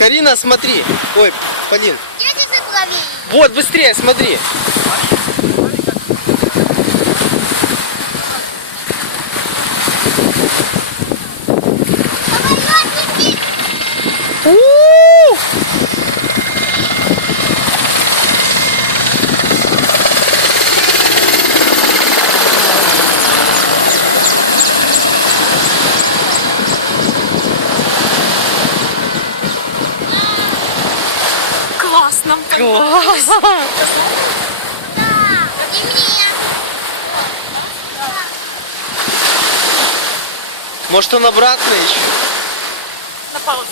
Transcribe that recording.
Карина, смотри. Ой, Полин. Я тебя лови. Вот, быстрее, смотри. Классно. Класс. Да, и мне. Может, он обратно еще? На паузу.